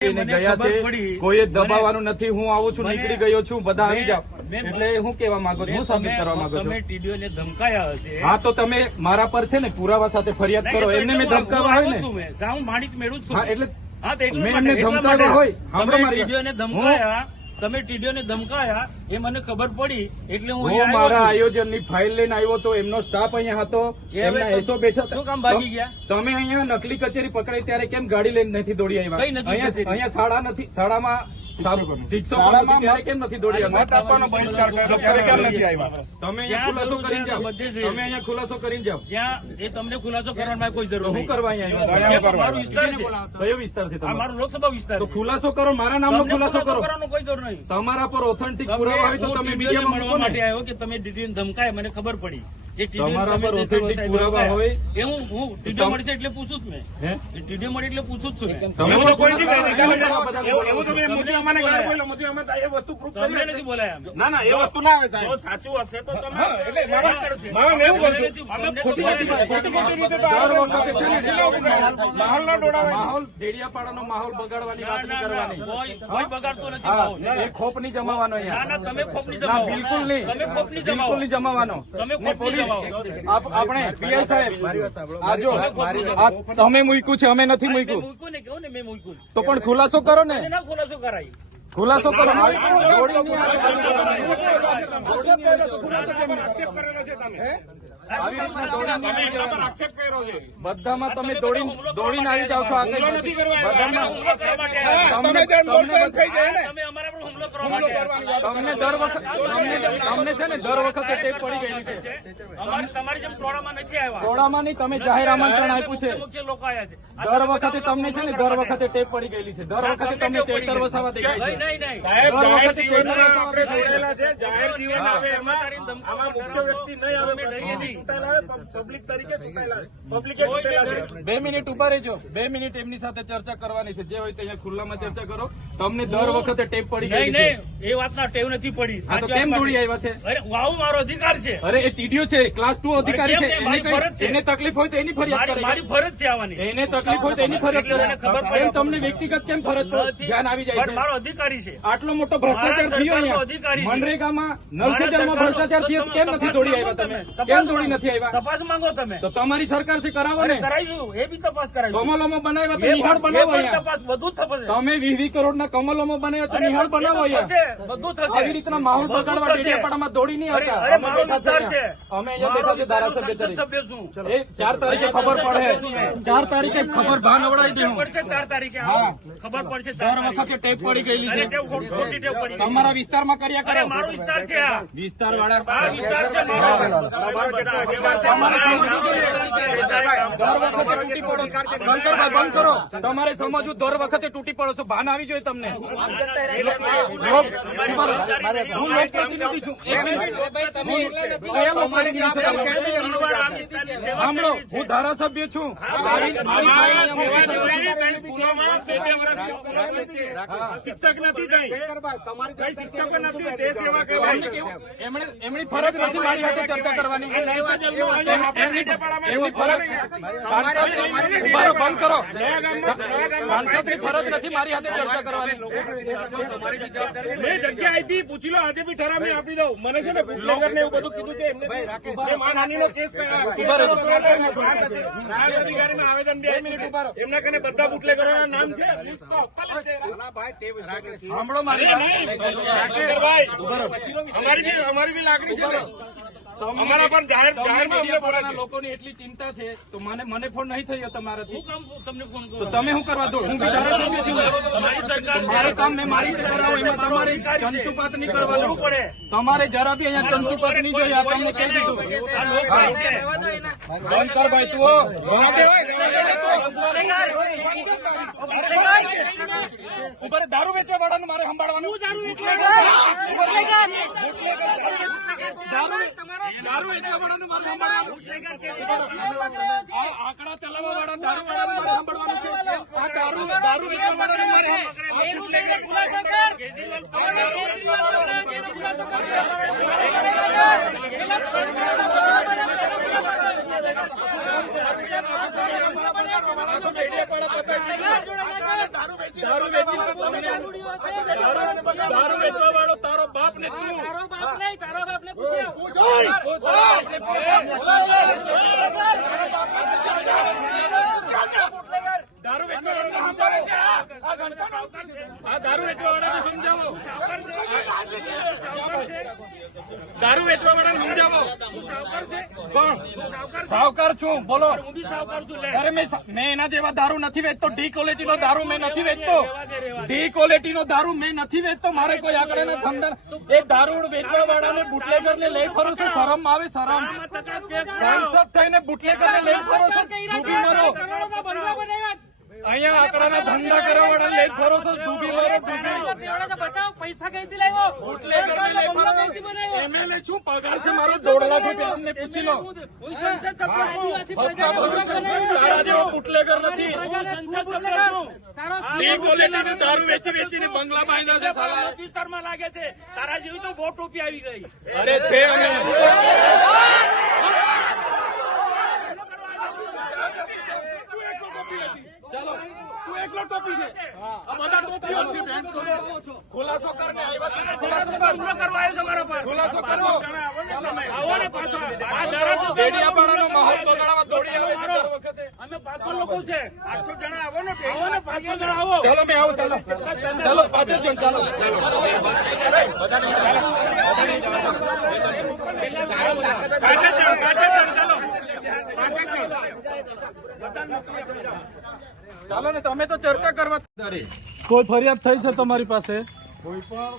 ગયા છે, કોઈ દબાવવાનું નથી. હું આવું છું, નીકળી ગયો છું, બધા આવી જાઓ. એટલે હું કેવા માંગુ છું, હું સાબિત કરવા માંગુ છું. તમે ટીડીઓને ધમકાયા હશે. હા, તો તમે મારા પર છે ને પુરાવા સાથે ફરિયાદ કરો. એમને મેં ધમકાવા હોય ને, હું માણિક મેળવું છું. હા, એટલે મેં એમને ધમકાવ્યા હોય. ટીડીઓને ધમકાયા, તમે ટીડીઓને ધમકાયા એ મને ખબર પડી, એટલે હું મારા આયોજનની ફાઇલ લઈને આવ્યો તો એમનો સ્ટાફ અહીંયા હતો, એમના એસો બેઠા. શું કામ ભાગી ગયા? તમે અહીંયા નકલી કચેરી પકડાઈ ત્યારે કેમ ગાડી લઈને નથી દોડી આવ્યા? અહીંયા શાળા નથી, શાળામાં શિક્ષકો ત્યારે કેમ નથી દોડી આવ્યા? તમે અહીંયા ખુલાસો કરીને જાઓ. તમે અહીંયા ખુલાસો કરીને જાઓ. જ્યાં એ તમને ખુલાસો કરવાની કોઈ જરૂર હું કરવા અહીંયા મારો વિસ્તાર છે. કયો વિસ્તાર છે? મારો લોકસભા વિસ્તાર. તો ખુલાસો કરો, મારા નામનો ખુલાસો કરો. કોઈ જરૂર નહીં. તમારા પર ઓથેન્ટિક પુરાવા હોય તો તમે મીડિયામાં મળવા માટે આવ્યો કે તમે ટીડીઓને ધમકાય, મને ખબર પડી. તમારા પર ઓથેન્ટિક પુરાવા હોય એ હું ટીડીઓ મળશે એટલે પૂછું જ મેં. ટીડીઓ મળે એટલે પૂછું જ છું. તમે નથી બોલાયા. ના ના, એ વસ્તુ ના આવે સાહેબ. સાચું હશે તો તમે માહોલ ડેડિયાપાડાનો માહોલ બગાડવાની વાત નહીં કરવાની. કોઈ બગાડતો નથી. એ ખોપ નહીં જમાવાનો અહીંયા. તમે ખોપ નહીં જમાવો. બિલકુલ નહીં. તમે ખોપ નહીં બિલકુલ નહીં જમાવાનો. તમે ખોપ નહીં જમાવો. આપણે પીઆઈ સાહેબ આ જો તમે મૂક્યું છે, અમે નથી મૂક્યું. મૂક્યું ને કેવું ને મેં મૂક્યું. તો પણ ખુલાસો કરો ને. ના ખુલાસો કરાય. ખુલાસો કરો. બધામાં તમે દોડીને આવી જાવ છો. તમને દર વખતે અમને છે ને દર વખતે ટેપ પડી ગયેલી છે. તમારી જેમ ટોળામાં નથી આવ્યા. ટોળામાં નહીં, તમે જાહેર આમંત્રણ આપ્યું છે. મુખ્ય લોકો આવ્યા છે. દર વખતે તમને છે ને દર વખતે ટેપ પડી ગયેલી છે. દર વખતે તમને ચેતર વસાવા દેખાય છે. નહીં નહીં સાહેબ, દર વખતે જાહેર જીવનમાં આપણે જોડેલા છે. જાહેર જીવન આવે એમાં આમાં મુખ્ય વ્યક્તિ નહીં આવે. પબ્લિક તરીકે પબ્લિકે 2 મિનિટ ઉભા રહેજો. 2 મિનિટ એમની સાથે ચર્ચા કરવાની છે. જે હોય તે અહીંયા ખુલ્લામાં ચર્ચા કરો. તમને દર વખતે ટેપ પડી ગઈ છે. નહીં, એ વાતના ટેવ નથી પડી. તો કેમ દોડી આવ્યા છે? અરે આવું મારો અધિકાર છે. અરે એ ટીડીઓ છે, ક્લાસ 2 અધિકારી છે. એને તકલીફ હોય તો એની ફરિયાદ કરે. મારી ફરજ છે આવવાની. એને તકલીફ હોય તો એની ફરિયાદ કરે. ખબર પડે. એમ તમને વ્યક્તિગત કેમ ફરજ પર ધ્યાન આવી જાય છે? મારો અધિકારી છે. આટલો મોટો ભ્રષ્ટાચાર થયો અહીંયા મનરેગામાં, નલ સે જલમાં ભ્રષ્ટાચાર થયો, કેમ નથી દોડી આવ્યા તમે? કેમ દોડી નથી આવ્યા? તપાસ માંગો તમે. તો તમારી સરકાર છે, કરાવો ને. કરાવીશું, એ બી તપાસ કરાવીશું. કમલોમાં બનાવ્યા તો નિહાળ બનાવો અહીંયા. તપાસ બધું થશે. તમે 20 કરોડના કમલોમાં બનાવ્યા તો નિહાળ બનાવો અહીંયા. બધું થશે. આવી રીતના માહોલ બગાડવા ડેડિયાપાડામાં દોડી નહીં આવતા. અરે મારો વિસ્તાર છે. અમે અહીંયા બેઠા છે ધારાસભ્ય તરીકે. સભ્ય છું. એ 4 તારીખે ખબર પડે. 4 તારીખે ખબર ભાન અવડાવી દે. પડશે 4 તારીખે. હા, ખબર પડશે. દર વખતે ટેપ પડી ગયેલી છે. ખોટી ટેવ પડી. તમારા વિસ્તારમાં કર્યા કરો. મારો વિસ્તાર છે આ. વિસ્તાર વાળા આ વિસ્તાર છે મારો. બંધ કરો. તમારે સમજવું, દર વખતે તૂટી પડો છો. ભાન આવી જોઈએ તમને. હું લોકપ્રતિનિધિ છું. સાંભળો, હું ધારાસભ્ય છું. શિક્ષક નથી કઈ શિક્ષક નથી તે સેવા એમની ફરજ નથી મારી સાથે ચર્ચા કરવાની. એમની ફરજ બંધ કરો. સાંસદની ફરજ નથી મારી સાથે ચર્ચા કરવાની. મેં જગ્યા આપી, પૂછી લો. આજે બી ઠરાવ મેં આપી દઉં. મને છે ને બ્લોગર ને એવું બધું કીધું છે. એમને માનહાનિનો કેસ અધિકારીમાં આવેદન બે મિનિટ ઉભા રહો. એમના કને બધા બુટલેગરોના નામ છે. સાંભળો મારી અમારી બી લાગણી છે. અમારા પર જાહેર લોકોની એટલી ચિંતા છે તો મને ફોન નહીં થયો તમારાથી. તમને ફોન તો તમે શું કરવા દો? હું ધારાસભ્ય છું. મારી સરકાર મારું કામ મેં મારી રીતે કરાવું. એમાં તમારે ચંચુપાત નહીં કરવાનું પડે. તમારે જરા બી અહીંયા ચંચુપાત નહીં જોઈએ. આ તમને કહી દીધું. બંધ કર ભાઈ તું. ઉપર દારૂ વેચવા વાળાનું મારે સંભાળવાનું. દારૂ વેચવા વાળાનું મારે સંભાળવાનું. આંકડા ચલાવવા વાળા દારૂ વાળાનું મારે સંભાળવાનું છે. આ દારૂ વેચવા વાળાનું મારે ખુલાસો કર. દારૂ વેચવા વાળો તારો બાપ ને તું દારૂ વેચવા દારૂ વેચવા વાળાને સમજાવો. દારૂ વેચવા વાળાને સમજાવો. કોણ સાવકાર છું? બોલો. અરે મેં એના જેવા દારૂ નથી વેચતો. ડી ક્વોલિટી નો દારૂ મેં નથી વેચતો. ડી ક્વોલિટી નો દારૂ મેં નથી વેચતો. મારે કોઈ આગળ ધંધા એ દારૂ વેચવા વાળાને બુટલેગર ને લઈ ફરો છો? શરમ આવે? શરમ? સાંસદ થઈને બુટલેગર ને લઈ ફરો છો? ડૂબી મરો. અહીંયા આંકડાના ધંધા કરવા વાળા લઈ ફરો છો? ડૂબી મરો. બતાવો પૈસા કઈથી લાવ્યો? બુટલેગર ને લઈ ફરો. એમએલએ છું, પગાર છે મારો 1.5 લાખ રૂપિયા. અમને પૂછી લો. તારા જેવો બુટલેગર નથી. ડી ક્વોલિટીનો દારૂ વેચીને બંગલા બાંધ્યા છે. સાલા વિસ્તારમાં લાગે છે. તારા જેવી તો બહુ ટોપી આવી ગઈ. અરે છે અમે ચાલો તું એકલો ટોપી છે. આ બધા ટોપીઓ છે. બેન ખુલાસો કરને આવ્યા છે. ખુલાસો કરવા આવ્યો છે મારા પર. ખુલાસો કરો. આવો ને પાછા. આ ધારાસભ્ય ડેડિયાપાડાનો માહોલ બગાડવા દોડી આવે છે દર વખતે. અમે 500 લોકો છે. 800 જણા આવો ને. આવો ને 500 જણા આવો. ચાલો મેં આવું. ચાલો ચાલો 5 જણ. ચાલો ચાલો ને. તમે તો ચર્ચા કરવા. કોઈ ફરિયાદ થઈ છે તમારી પાસે? કોઈ પણ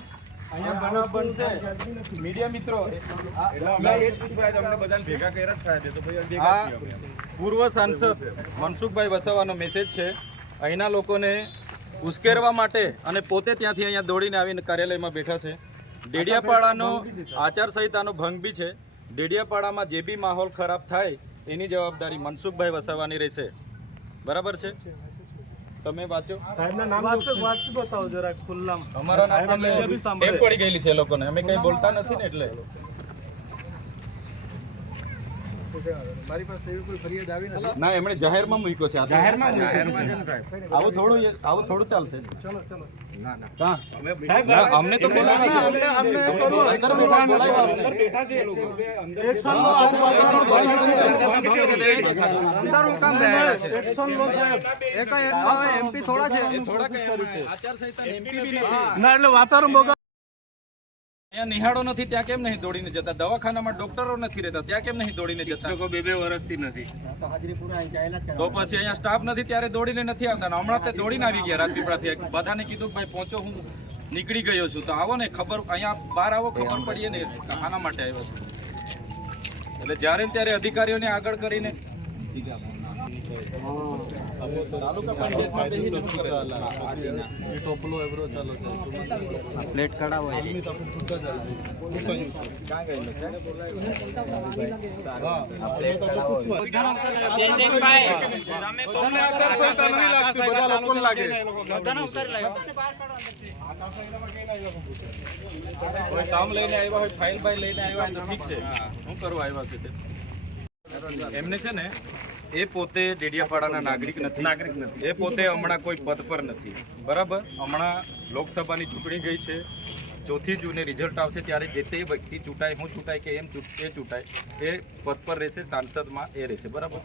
અહીંયા બનાવ બનશે મીડિયા મિત્રો પૂર્વ સાંસદ મનસુખભાઈ વસાવાનો મેસેજ છે. અહીંના લોકોને ઉશ્કેરવા માટે અને પોતે ત્યાંથી અહીંયા દોડીને આવીને કાર્યાલયમાં બેઠા છે. ડેડિયાપાડાનો આચારસંહિતાનો ભંગ બી છે. ડેડિયાપાડામાં જે બી માહોલ ખરાબ થાય એની જવાબદારી મનસુખભાઈ વસાવાની રહેશે. બરાબર છે? તમે વાંચો. સાહેબના નામ વાંચી બતાવો જરા ખુલ્લામાં. અમારા નામ ટેપ પડી ગયેલી છે લોકોને. અમે કઈ બોલતા નથી ને એટલે. મારી પાસે એવી કોઈ ફરિયાદ આવી નથી. ના, એમણે જાહેરમાં મૂક્યો છે. જાહેરમાં આવું થોડું ચાલશે. ચલો ના ના સાહેબ અમને તો બોલાવો. એમપી થોડા છે. આચારસંહિતા એમપી બી નથી. ના એટલે વાતાવરણ બગાડ. અહીંયા નિહાળો નથી ત્યાં કેમ નહીં દોડીને જતા? દવાખાનામાં ડોક્ટરો નથી રહેતા ત્યાં કેમ નહીં દોડીને જતા? 2 વર્ષથી નથી. તો પછી અહીંયા સ્ટાફ નથી ત્યારે દોડીને નથી આવતા. હમણાં તે દોડીને આવી ગયા રાજપીપળાથી. બધાને કીધું કે ભાઈ પહોંચો, હું નીકળી ગયો છું. તો આવો ને, ખબર અહીંયા બહાર આવો, ખબર પડીએ ને. આના માટે આવ્યો છું. એટલે જ્યારે ને ત્યારે અધિકારીઓને આગળ કરીને પ્લેટ કઢાવો. કોઈ કામ લઈને આવ્યા હોય, ફાઇલ બાઇલ લઈને આવ્યા હોય તો ઠીક છે. શું કરવા આવ્યા છે તે? એમને છે ને એ પોતે ડેડિયાપાડાના નાગરિક નથી. એ પોતે હમણાં કોઈ પદ પર નથી. બરાબર? હમણાં લોકસભાની ચૂંટણી ગઈ છે. 4 જૂને રિઝલ્ટ આવશે ત્યારે જે તે વ્યક્તિ ચૂંટાય, હું ચૂંટાય કે એ ચૂંટાય, એ પદ પર રહેશે. સાંસદમાં એ રહેશે. બરાબર?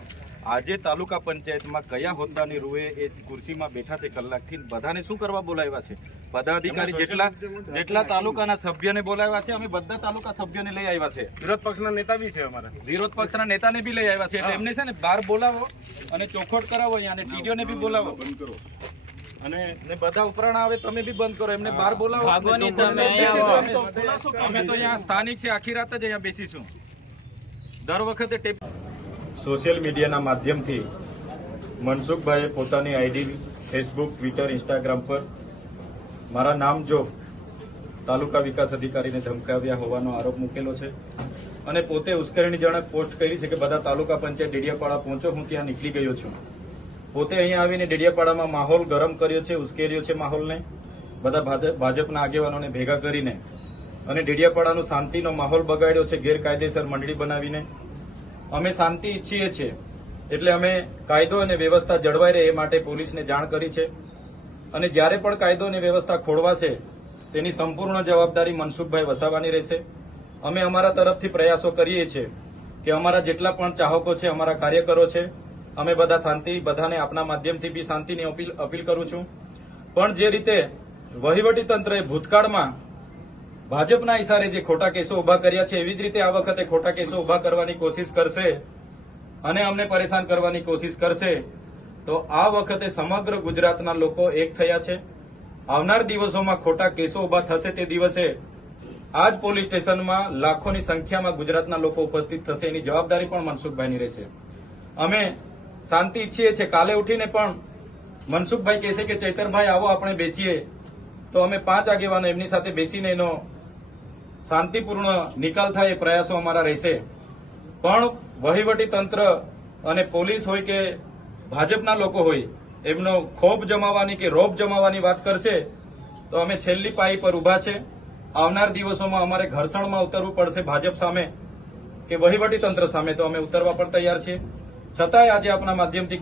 આજે તાલુકા પંચાયતમાં કયા હોદ્દાની રૂએ એ ખુરશીમાં બેઠા છે કલાકથી? બધાને શું કરવા બોલાવ્યા છે? બધા અધિકારી જેટલા તાલુકાના સભ્યને બોલાવ્યા છે. અમે બધા તાલુકા સભ્યોને લઈ આવ્યા છે. વિરોધ પક્ષના નેતા બી છે અમારા. વિરોધ પક્ષના નેતાને બી લઈ આવ્યા છે. એટલે એમને છે ને બહાર બોલાવો અને ચોખવટ કરાવો અહીંયા, અને ટીડીઓને બી બોલાવો. અને બધા ઉપરાણા આવે તમે બી બંધ કરો. એમને બહાર બોલાવો. અમે તો અહીંયા સ્થાનિક છે. આખી રાત જ અહીંયા બેસીશું. દર વખતે ટેપ સોશિયલ મીડિયાના માધ્યમથી મનસુખભાઈએ પોતાની આઈડી ફેસબુક, ટ્વિટર, ઇન્સ્ટાગ્રામ પર મારા નામ જો તાલુકા વિકાસ અધિકારીને ધમકાવ્યા હોવાનો આરોપ મૂકેલો છે. અને પોતે ઉશ્કેરણીજનક પોસ્ટ કરી છે કે બધા તાલુકા પંચાયત ડેડિયાપાડા પહોંચો, હું ત્યાં નીકળી ગયો છું. પોતે અહીંયા આવીને ડેડિયાપાડામાં માહોલ ગરમ કર્યો છે, ઉશ્કેર્યો છે માહોલને. બધા ભાજપના આગેવાનોને ભેગા કરીને અને ડેડિયાપાડાનો શાંતિનો માહોલ બગાડ્યો છે ગેરકાયદેસર મંડળી બનાવીને. અમે શાંતિ ઈચ્છીએ છીએ એટલે અમે કાયદો અને વ્યવસ્થા જળવાઈ રહે એ માટે પોલીસને જાણ કરી છે અને જ્યારે પણ કાયદો અને વ્યવસ્થા ખોળવાશે તેની સંપૂર્ણ જવાબદારી મનસુખભાઈ વસાવાની રહેશે. અમે અમારા તરફથી પ્રયાસો કરીએ છીએ કે અમારા જેટલા પણ ચાહકો છે, અમારા કાર્યકરો છે, અમે બધા શાંતિ, બધાને આપના માધ્યમથી બી શાંતિની અપીલ કરું છું. પણ જે રીતે વહીવટી તંત્રએ ભૂતકાળમાં ભાજપના ઇશારે જે ખોટા કેસો ઉભા કર્યા છે, એવી જ રીતે આ વખતે ખોટા કેસો ઉભા કરવાની કોશિશ કરશે અને અમને પરેશાન કરવાની કોશિશ કરશે તો આ વખતે સમગ્ર ગુજરાતના લોકો એક થયા છે. આવનાર દિવસોમાં ખોટા કેસો ઉભા થશે તે દિવસે આ જ પોલીસ સ્ટેશનમાં લાખોની સંખ્યામાં ગુજરાતના લોકો ઉપસ્થિત થશે. એની જવાબદારી પણ મનસુખભાઈની રહેશે. અમે શાંતિ ઈચ્છીએ છીએ. કાલે ઉઠીને પણ મનસુખભાઈ કહેશે કે ચૈતરભાઈ આવો આપણે બેસીએ, તો અમે 5 આગેવાનો એમની સાથે બેસીને એનો શાંતિપૂર્ણ નિકાલ થાય એ પ્રયાસો અમારા રહેશે. પણ વહીવટી તંત્ર અને પોલીસ હોય કે ભાજપના લોકો હોય, એમનો ખોફ જમાવવાની કે રોપ જમાવવાની વાત કરશે તો અમે છેલ્લી પાઈ પર ઉભા છે. આવનાર દિવસોમાં અમારે ઘર્ષણમાં ઉતરવું પડશે ભાજપ સામે કે વહીવટી તંત્ર સામે, તો અમે ઉતરવા પણ તૈયાર છીએ. છતાંય આજે આપના માધ્યમથી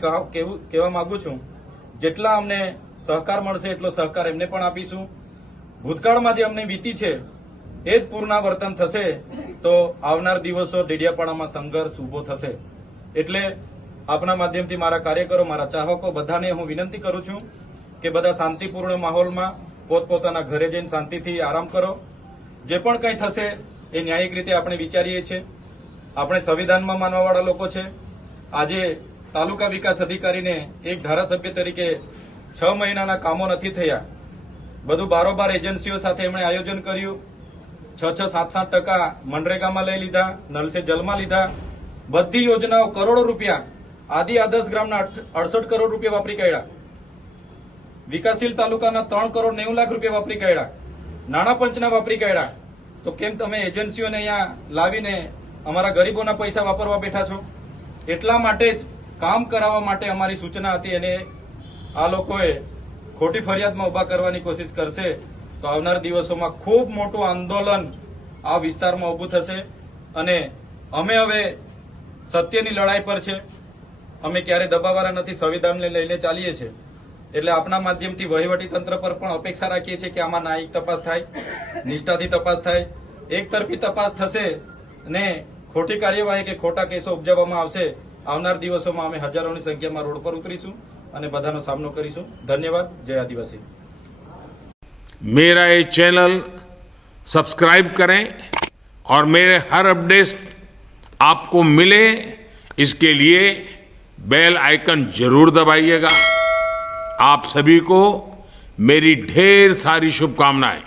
કહેવા માંગુ છું, જેટલા અમને સહકાર મળશે એટલો સહકાર એમને પણ આપીશું. ભૂતકાળમાં જે અમને વીતી છે એ જ પુનરાવર્તન થશે તો આવનાર દિવસો ડેડિયાપાડામાં સંઘર્ષ ઉભો થશે. એટલે આપના માધ્યમથી મારા કાર્યકરો, મારા ચાહકો બધાને હું વિનંતી કરું છું કે બધા શાંતિપૂર્ણ માહોલમાં પોતપોતાના ઘરે જઈને શાંતિથી આરામ કરો. જે પણ કંઈ થશે એ ન્યાયિક રીતે આપણે વિચારીએ છીએ. આપણે સંવિધાનમાં માનવાવાળા લોકો છે. આજે તાલુકા વિકાસ અધિકારીને એક ધારાસભ્ય તરીકે 6 મહિનાના કામો નથી થયા. બધું બારોબાર એજન્સીઓ સાથે એમણે આયોજન કર્યું. 6-6, 7-7% મનરેગામાં લઈ લીધા, નલ સે જલમાં લીધા. બધી યોજનાઓ કરોડો રૂપિયા, આદિ આદર્શ ગ્રામના 68 કરોડ રૂપિયા વાપરી કાઢ્યા. વિકાસશીલ તાલુકાના 3 કરોડ 90 લાખ રૂપિયા વાપરી કાઢ્યા. નાણાં પંચના વાપરી કાઢ્યા. તો કેમ તમે એજન્સીઓને અહીંયા લાવીને અમારા ગરીબોના પૈસા વાપરવા બેઠા છો? એટલા માટે જ કામ કરાવવા માટે અમારી સૂચના હતી અને આ લોકોએ ખોટી ફરિયાદમાં ઉભા કરવાની કોશિશ કરશે તો આવનાર દિવસોમાં ખૂબ મોટું આંદોલન આ વિસ્તારમાં ઉભું થશે. અને અમે હવે સત્યની લડાઈ પર છે. અમે ક્યારે દબાવવાના નથી, સંવિધાનને લઈને ચાલીએ છીએ. એટલે આપના માધ્યમથી વહીવટી તંત્ર પર પણ અપેક્ષા રાખીએ છીએ કે આમાં ન્યાયિક તપાસ થાય, નિષ્ઠાથી તપાસ થાય. એક તરફી તપાસ થશે ને ખોટી કાર્યવાહી કે ખોટા કેસો ઉપજાવવામાં આવશે. આવનાર દિવસોમાં અમે હજારોની સંખ્યામાં રોડ પર ઉતરીશું અને બધાનો સામનો કરીશું. ધન્યવાદ. જય આદિવાસી. मेरा ये चैनल सब्सक्राइब करें और मेरे हर अपडेट आपको मिले इसके लिए बेल आइकन जरूर दबाइएगा. आप सभी को मेरी ढेर सारी शुभकामनाएं.